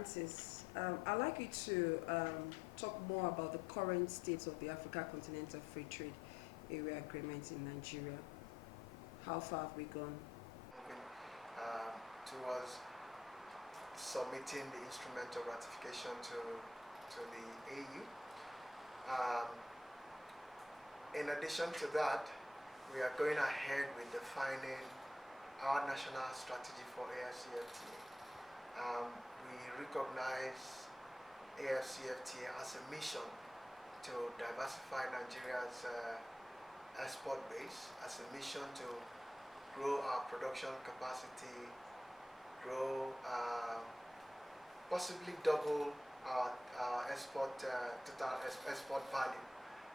Francis, I'd like you to talk more about the current state of the Africa Continental Free Trade Area Agreement in Nigeria. How far have we gone? Moving towards submitting the instrument of ratification to the AU. Um, in addition to that, we are going ahead with defining our national strategy for AfCFTA. We recognize AfCFTA as a mission to diversify Nigeria's export base, as a mission to grow our production capacity, grow, possibly double our total export value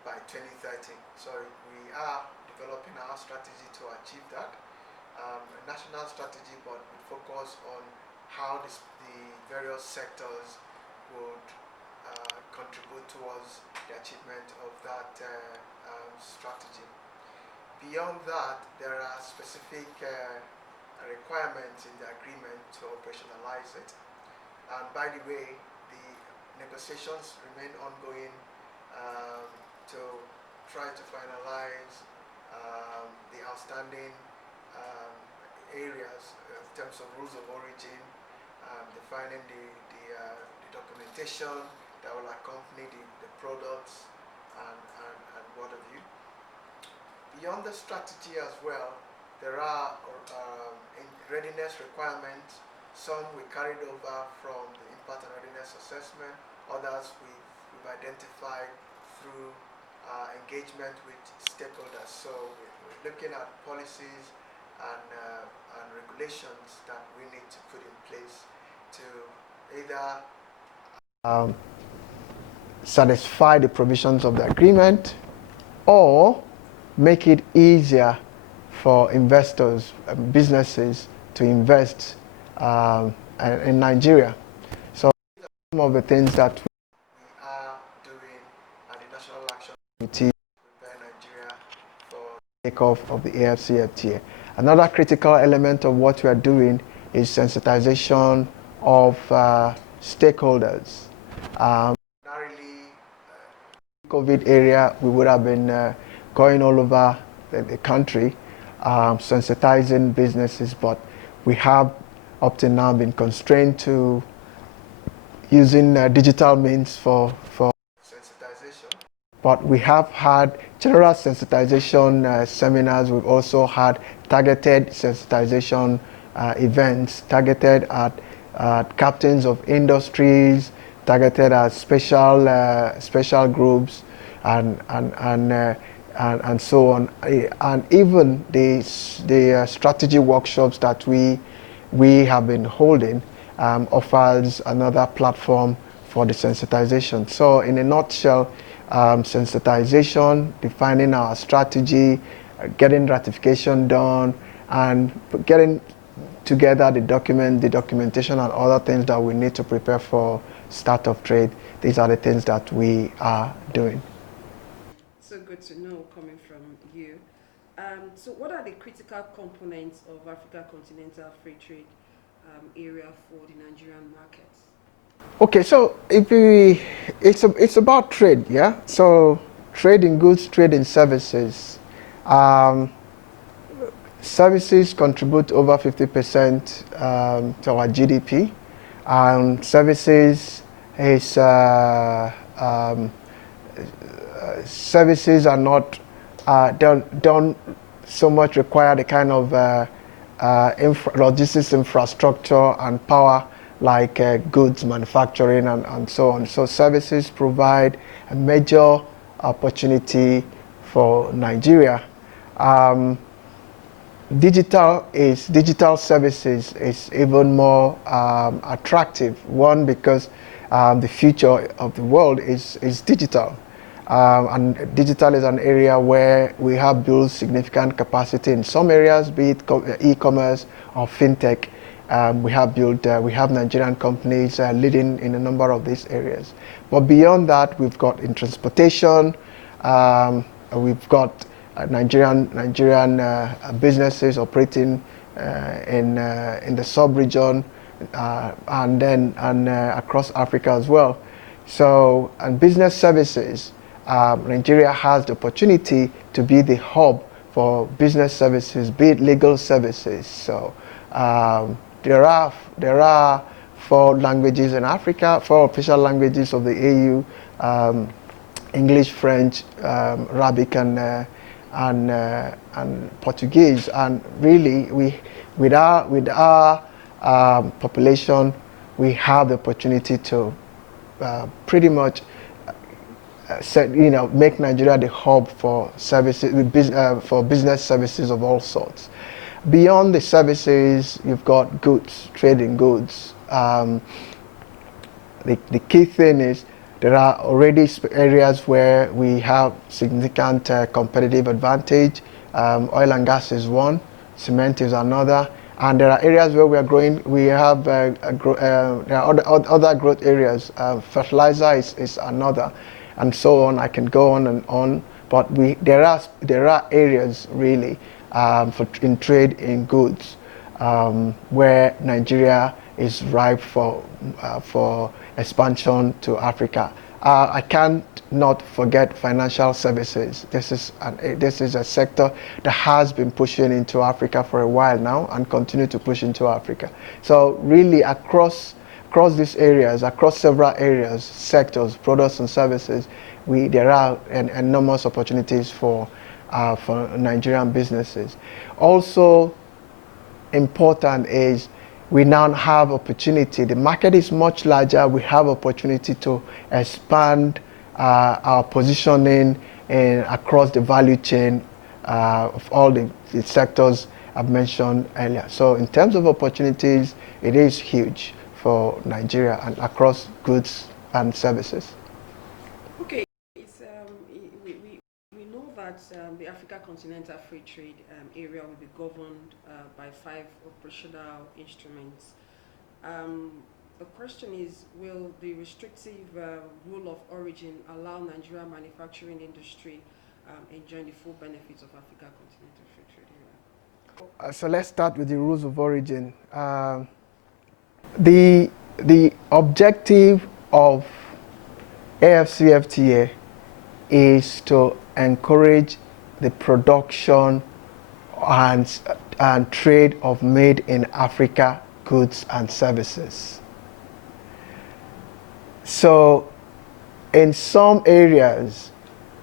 by 2030. So we are developing our strategy to achieve that. A national strategy, but with focus on how the various sectors would contribute towards the achievement of that strategy. Beyond that, there are specific requirements in the agreement to operationalize it. And by the way, the negotiations remain ongoing to try to finalize the outstanding areas in terms of rules of origin, defining the documentation that will accompany the products and what have you. Beyond the strategy as well, there are readiness requirements. Some we carried over from the impact and readiness assessment, others we've identified through engagement with stakeholders. So we're looking at policies and regulations that we need to put in place to either satisfy the provisions of the agreement or make it easier for investors and businesses to invest in Nigeria. So some of the things that we are doing at the National Action Committee to prepare Nigeria for the takeoff of the AfCFTA. Another critical element of what we are doing is sensitization of stakeholders. Primarily, COVID area, we would have been going all over the country, sensitizing businesses, but we have up to now been constrained to using digital means for sensitization. But we have had general sensitization seminars. We've also had targeted sensitization events targeted at captains of industries, targeted at special groups, and so on, and even the strategy workshops that we have been holding offers another platform for the sensitization. So in a nutshell, sensitization, defining our strategy, getting ratification done, and getting together the documentation and other things that we need to prepare for start of trade. These are the things that we are doing. So good to know coming from you. So what are the critical components of Africa Continental Free Trade area for the Nigerian markets? Okay, so it's about trade, yeah? So trade in goods, trade in services. Services contribute over 50% to our GDP. Services are not don't so much require the kind of logistics infrastructure and power like goods manufacturing and so on. So services provide a major opportunity for Nigeria. Digital services is even more attractive. One, because the future of the world is digital. And digital is an area where we have built significant capacity in some areas, be it e-commerce or fintech. We have Nigerian companies leading in a number of these areas. But beyond that, we've got in transportation, we've got Nigerian businesses operating in the sub-region. and across Africa as well. So, and business services, Nigeria has the opportunity to be the hub for business services, be it legal services. So there are 4 languages in Africa, 4 official languages of the AU: English, French, Arabic, and Portuguese. And really, with our population, we have the opportunity to pretty much make Nigeria the hub for services, for business services of all sorts. Beyond the services, you've got goods, trading goods. The key thing is there are already areas where we have significant competitive advantage. Oil and gas is one, cement is another, and there are areas where we are growing. We have there are other growth areas. Fertilizer is another, and so on. I can go on and on, but there are areas really in trade in goods where Nigeria is ripe for expansion to Africa. I can't not forget financial services. This is a sector that has been pushing into Africa for a while now and continue to push into Africa. So really across these areas, across several areas, sectors, products and services, there are enormous opportunities for Nigerian businesses. Also important is we now have opportunity. The market is much larger. We have opportunity to expand our positioning across the value chain of all the sectors I've mentioned earlier. So in terms of opportunities, it is huge for Nigeria and across goods and services. Okay, we know that the Africa Continental Free Trade area will be governed by 5 operational instruments. The question is, will the restrictive rule of origin allow Nigerian manufacturing industry enjoying the full benefits of Africa Continental Free Trade area? So let's start with the rules of origin. The objective of AfCFTA is to encourage the production and trade of made in Africa goods and services. So in some areas,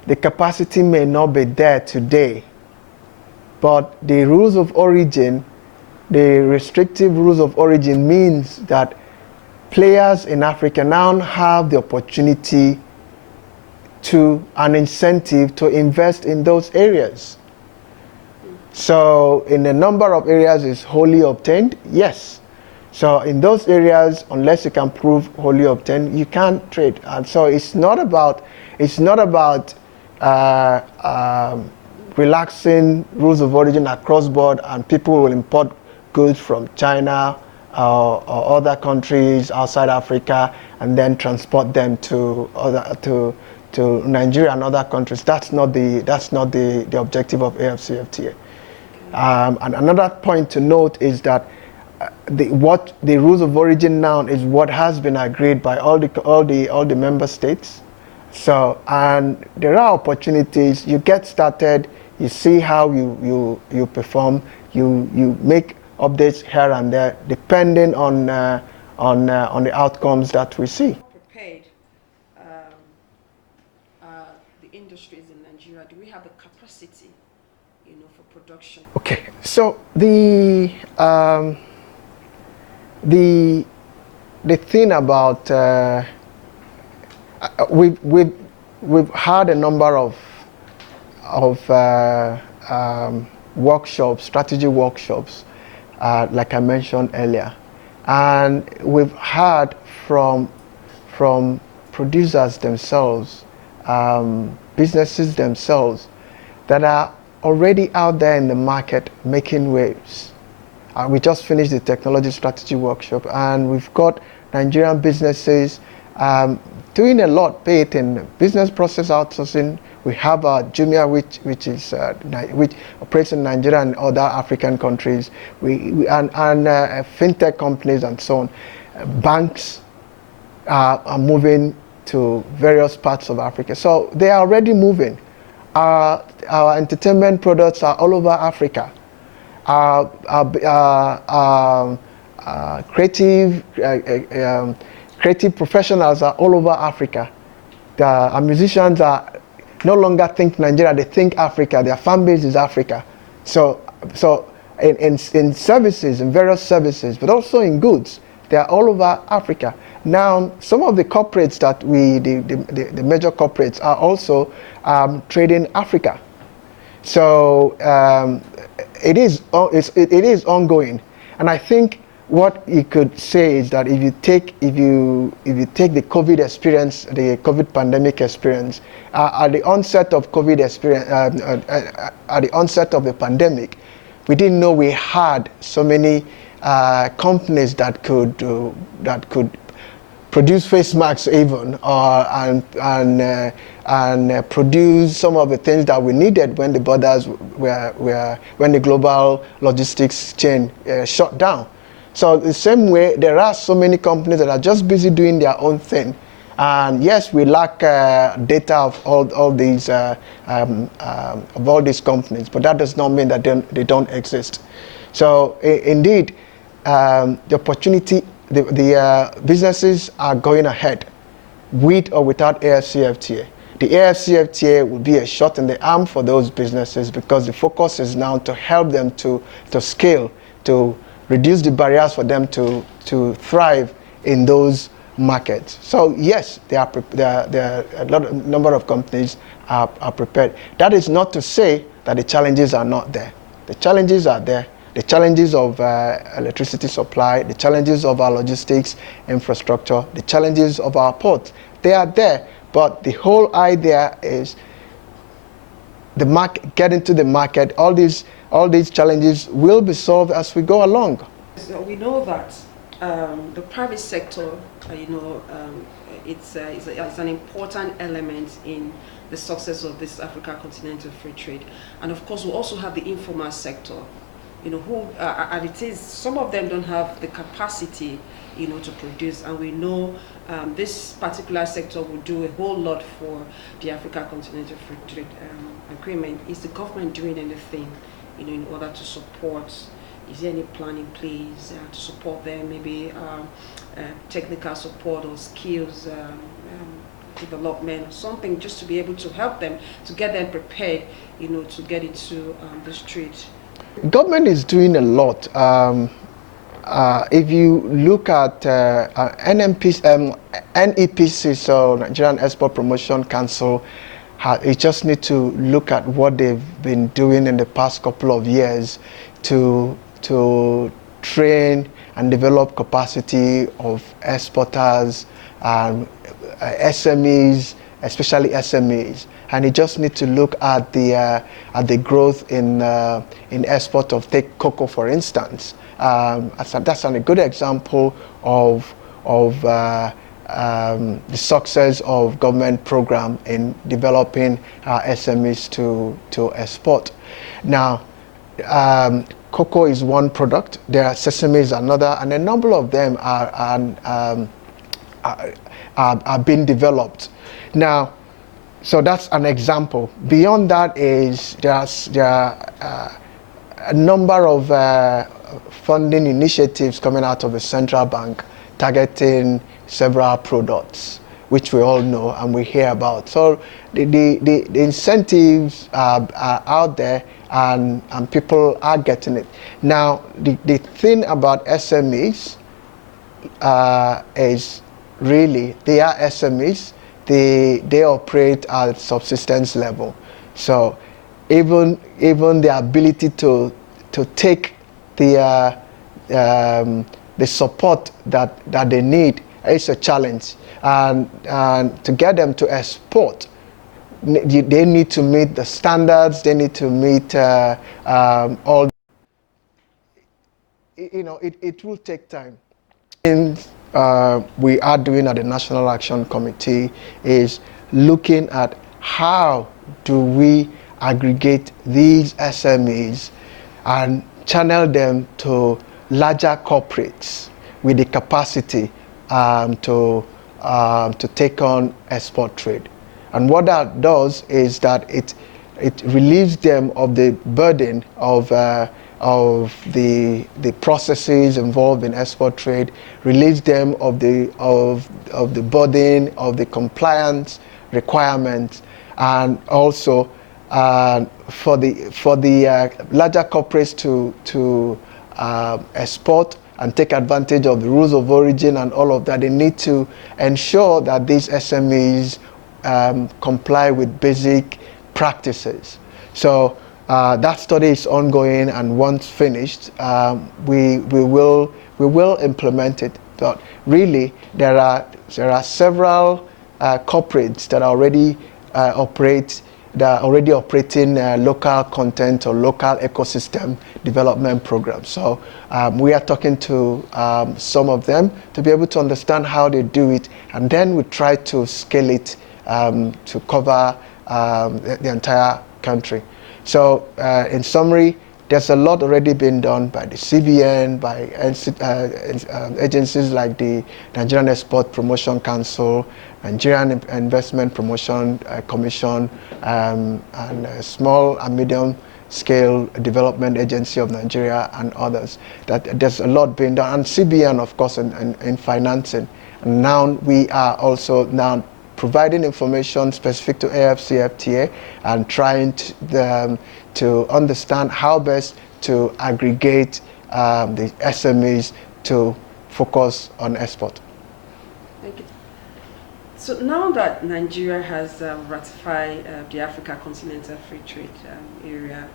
the capacity may not be there today, but the rules of origin, the restrictive rules of origin means that players in Africa now have the opportunity to an incentive to invest in those areas. So in a number of areas is wholly obtained, yes. So in those areas, unless you can prove wholly obtained, you can't trade. And so it's not about relaxing rules of origin across board, and people will import goods from China or other countries outside Africa and then transport them to Nigeria and other countries. That's not the objective of AfCFTA. And another point to note is that the rules of origin now is what has been agreed by all the member states. So, and there are opportunities. You get started, you see how you perform, you make updates here and there, depending on the outcomes that we see. Prepared the industries in Nigeria. Do we have the capacity, for production? Okay, so the thing about we've had a number of workshops, strategy workshops, like I mentioned earlier, and we've heard from producers themselves, businesses themselves that are already out there in the market making waves. We just finished the technology strategy workshop, and we've got Nigerian businesses doing a lot, be it in business process outsourcing. We have Jumia, which operates in Nigeria and other African countries. And fintech companies and so on. Banks are moving to various parts of Africa. So they are already moving. Our entertainment products are all over Africa. Our creative professionals are all over Africa. Our musicians are no longer think Nigeria, they think Africa. Their fan base is Africa. So in services, in various services, but also in goods, they are all over Africa. Now, some of the corporates that the major corporates are also trading Africa. So it is ongoing, and I think what you could say is that if you take the COVID experience, the COVID pandemic experience, at the onset of COVID experience, at the onset of the pandemic, we didn't know we had so many companies that could produce face masks even, and produce some of the things that we needed when the borders when the global logistics chain shut down. So the same way, there are so many companies that are just busy doing their own thing. And yes, we lack data of all these companies, but that does not mean that they don't exist. So indeed, the opportunity, the businesses are going ahead, with or without AfCFTA. The AfCFTA will be a shot in the arm for those businesses, because the focus is now to help them to scale, to reduce the barriers for them to thrive in those markets. So yes, there are a number of companies are prepared. That is not to say that the challenges are not there. The challenges are there. The challenges of electricity supply, the challenges of our logistics infrastructure, the challenges of our ports, they are there. But the whole idea is the market, get into the market. All these challenges will be solved as we go along. So we know that the private sector, it's an important element in the success of this Africa Continental Free Trade. And of course, we also have the informal sector, who, and it is, some of them don't have the capacity, to produce, and we know this particular sector will do a whole lot for the Africa Continental Free Trade Agreement. Is the government doing anything, in order to support? Is there any plan in place to support them, maybe technical support or skills development, or something, just to be able to help them, to get them prepared, to get into the street? Government is doing a lot. If you look at NEPC, so Nigerian Export Promotion Council, you just need to look at what they've been doing in the past couple of years to train and develop capacity of exporters and SMEs, especially SMEs. And you just need to look at the growth in export of, take cocoa for instance. That's a good example of the success of government program in developing SMEs to export. Now, cocoa is one product. There are sesame is another, and a number of them are being developed now. So that's an example. Beyond that is there are a number of funding initiatives coming out of the central bank targeting several products, which we all know and we hear about. So the incentives are out there, and people are getting it. Now, the thing about SMEs is really they are SMEs. They operate at subsistence level. So even the ability to take the support that they need is a challenge, and to get them to export, they need to meet the standards. They need to meet all. It will take time. things we are doing at the National Action Committee is looking at how do we aggregate these SMEs and channel them to larger corporates with the capacity to take on export trade. And what that does is that it relieves them of the burden of the processes involved in export trade, relieves them of the burden of the compliance requirements, and also for the larger corporates to export and take advantage of the rules of origin and all of that. They need to ensure that these SMEs comply with basic practices. So that study is ongoing, and once finished, we will implement it. But really, there are several corporates that already operating local content or local ecosystem development programs. So we are talking to some of them to be able to understand how they do it, and then we try to scale it to cover the entire country. So in summary, there's a lot already been done by the CBN, by agencies like the Nigerian Export Promotion Council, Nigerian Investment Promotion Commission, and Small and Medium Scale Development Agency of Nigeria, and others. That there's a lot being done, and CBN, of course, in financing. And now we are also now providing information specific to AfCFTA and trying to understand how best to aggregate the SMEs to focus on export. Thank you. So now that Nigeria has ratified the Africa Continental Free Trade Area,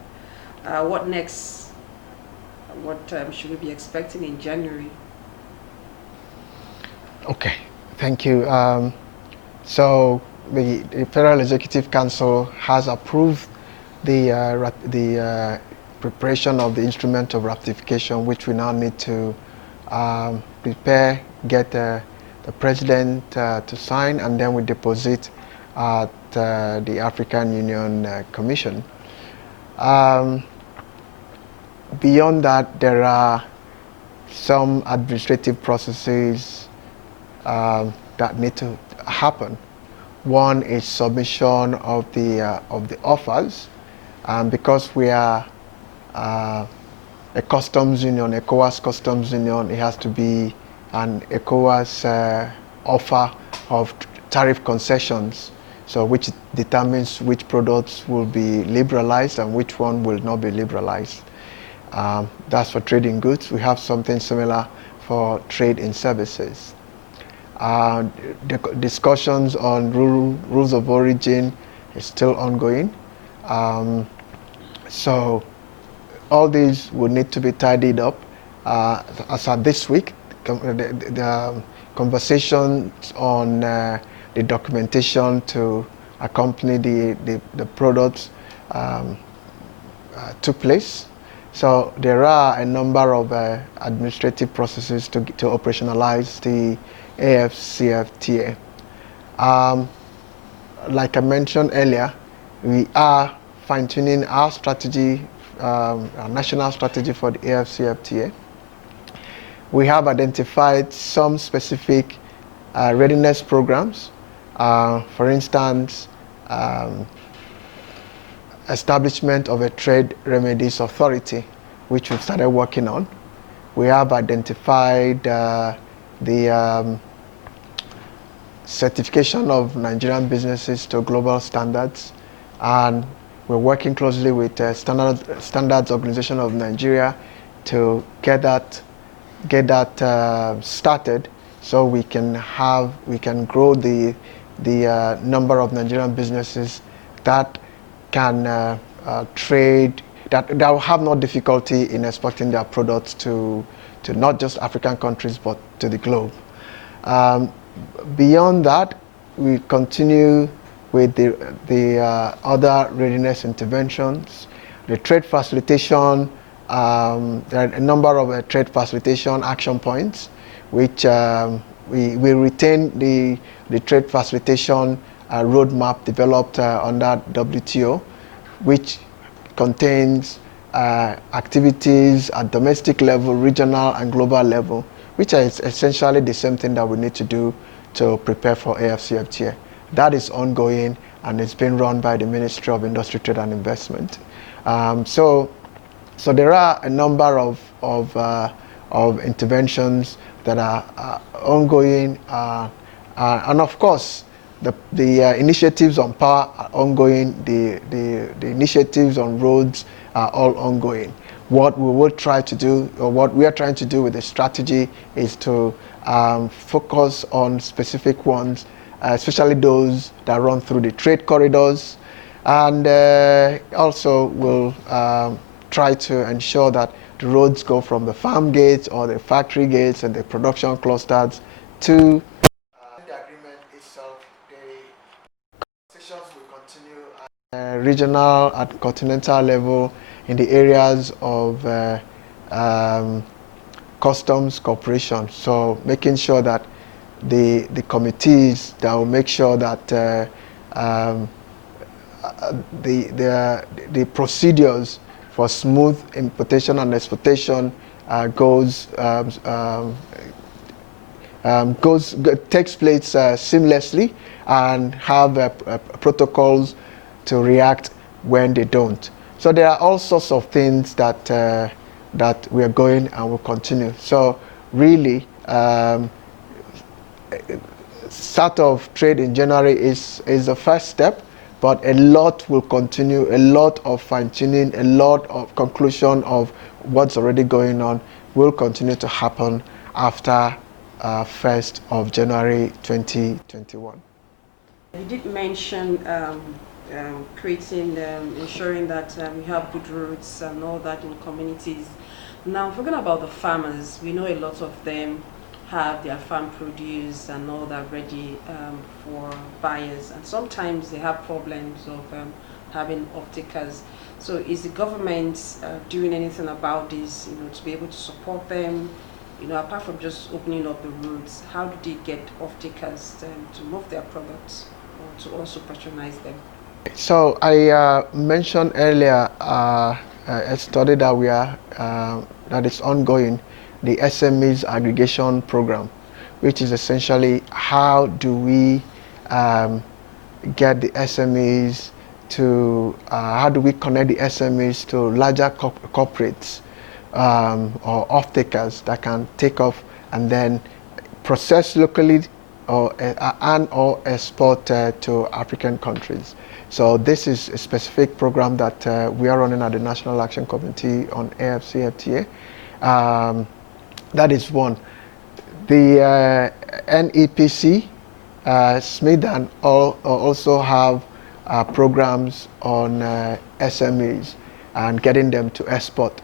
what next? What should we be expecting in January? Okay, thank you. So the Federal Executive Council has approved the preparation of the instrument of ratification, which we now need to prepare, get the President to sign, and then we deposit at the African Union Commission. Beyond that, there are some administrative processes that need to happen. One is submission of the offers, because we are a customs union, ECOWAS customs union. It has to be an ECOWAS offer of tariff concessions, so which determines which products will be liberalized and which one will not be liberalized. That's for trade in goods. We have something similar for trade in services. The discussions on rules of origin is still ongoing. So all these will need to be tidied up. As of this week, the conversations on the documentation to accompany the products took place. So there are a number of administrative processes to operationalize the AfCFTA. Like I mentioned earlier, we are fine-tuning our strategy, our national strategy for the AfCFTA. We have identified some specific readiness programs. For instance, establishment of a trade remedies authority, which we've started working on. We have identified the certification of Nigerian businesses to global standards, and we're working closely with Standards Organization of Nigeria to get that started, so we can grow the number of Nigerian businesses that can trade, that will have no difficulty in exporting their products to not just African countries but to the globe. Beyond that, we continue with the other readiness interventions, the trade facilitation. There are a number of trade facilitation action points. which we retain the trade facilitation roadmap developed under WTO, which contains activities at domestic level, regional and global level, which are essentially the same thing that we need to do to prepare for AfCFTA. That is ongoing, and it's being run by the Ministry of Industry, Trade and Investment. So there are a number of interventions that are ongoing, and of course, the initiatives on power are ongoing. The initiatives on roads are all ongoing. What we will try to do, or what we are trying to do with the strategy, is to focus on specific ones, especially those that run through the trade corridors, and also will try to ensure that the roads go from the farm gates or the factory gates and the production clusters to the agreement itself. The conversations will continue at regional and continental level in the areas of customs cooperation. So making sure that the committees that will make sure that the procedures for smooth importation and exportation takes place seamlessly, and have protocols to react when they don't. So there are all sorts of things that that we are going and will continue. So really, start of trade in January is the first step, but a lot will continue, a lot of fine-tuning, a lot of conclusion of what's already going on will continue to happen after 1st of January 2021. You did mention ensuring that we have good roads and all that in communities. Now, talking about the farmers, we know a lot of them have their farm produce and all that ready for buyers, and sometimes they have problems of having off-takers. So is the government doing anything about this, to be able to support them, apart from just opening up the roads? How do they get off-takers to move their products or to also patronize them? So I mentioned earlier a study that that is ongoing, the SMEs aggregation program, which is essentially how do we get the SMEs to, how do we connect the SMEs to larger corporates or off-takers that can take off and then process locally or export to African countries. So this is a specific program that we are running at the National Action Committee on AfCFTA. That is one. The NEPC, SMIDAN also have programs on SMEs and getting them to export.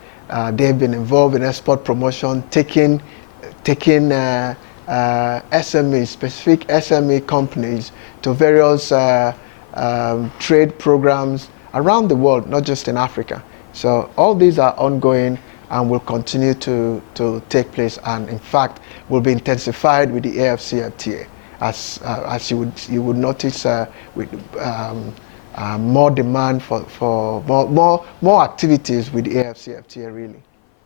They've been involved in export promotion, taking SMEs, specific SME companies, to various trade programs around the world, not just in Africa. So all these are ongoing and will continue to take place, and in fact will be intensified with the AfCFTA, as you would notice with more demand for more activities with the AfCFTA really.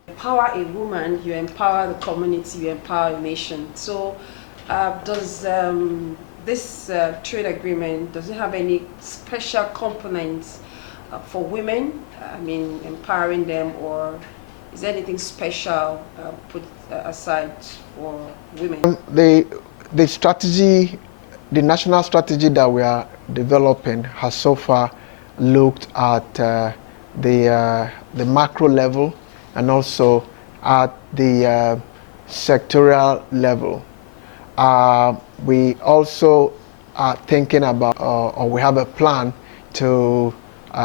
Empower a woman, you empower the community, you empower a nation. So does this trade agreement, does it have any special components for women? I mean, empowering them, or is there anything special put aside for women? The strategy, the national strategy that we are developing has so far looked at the macro level and also at the sectorial level. We also are thinking about, or we have a plan to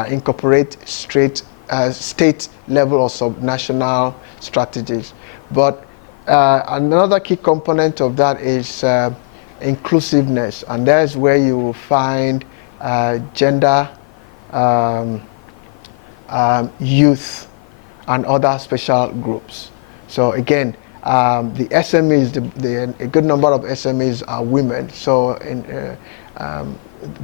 incorporate state level or subnational strategies. But another key component of that is inclusiveness, and that's where you will find gender, youth, and other special groups. So again, The SMEs, a good number of SMEs are women, so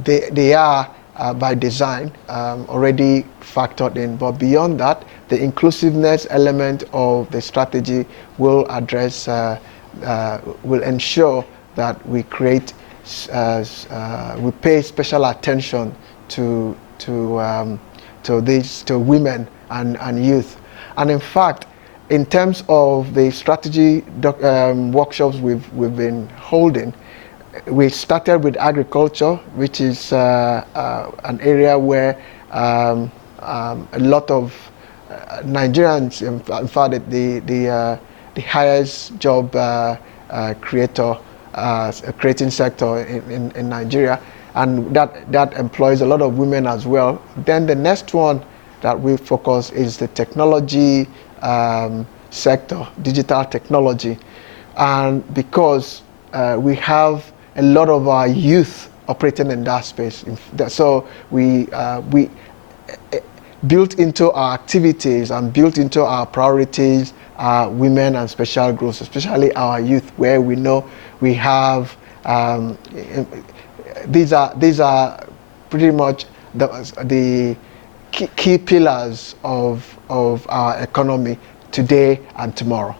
they are by design already factored in. But beyond that, the inclusiveness element of the strategy will address, will ensure that we create, we pay special attention to women and youth. And in fact, in terms of the strategy workshops we've been holding, we started with agriculture, which is an area where a lot of Nigerians, in fact, the highest job creating sector in Nigeria, and that employs a lot of women as well. Then the next one that we focus is the technology sector, digital technology, and because we have a lot of our youth operating in that space, so we built into our activities and built into our priorities women and special growth, especially our youth, where we know we have these are pretty much the key pillars of our economy today and tomorrow.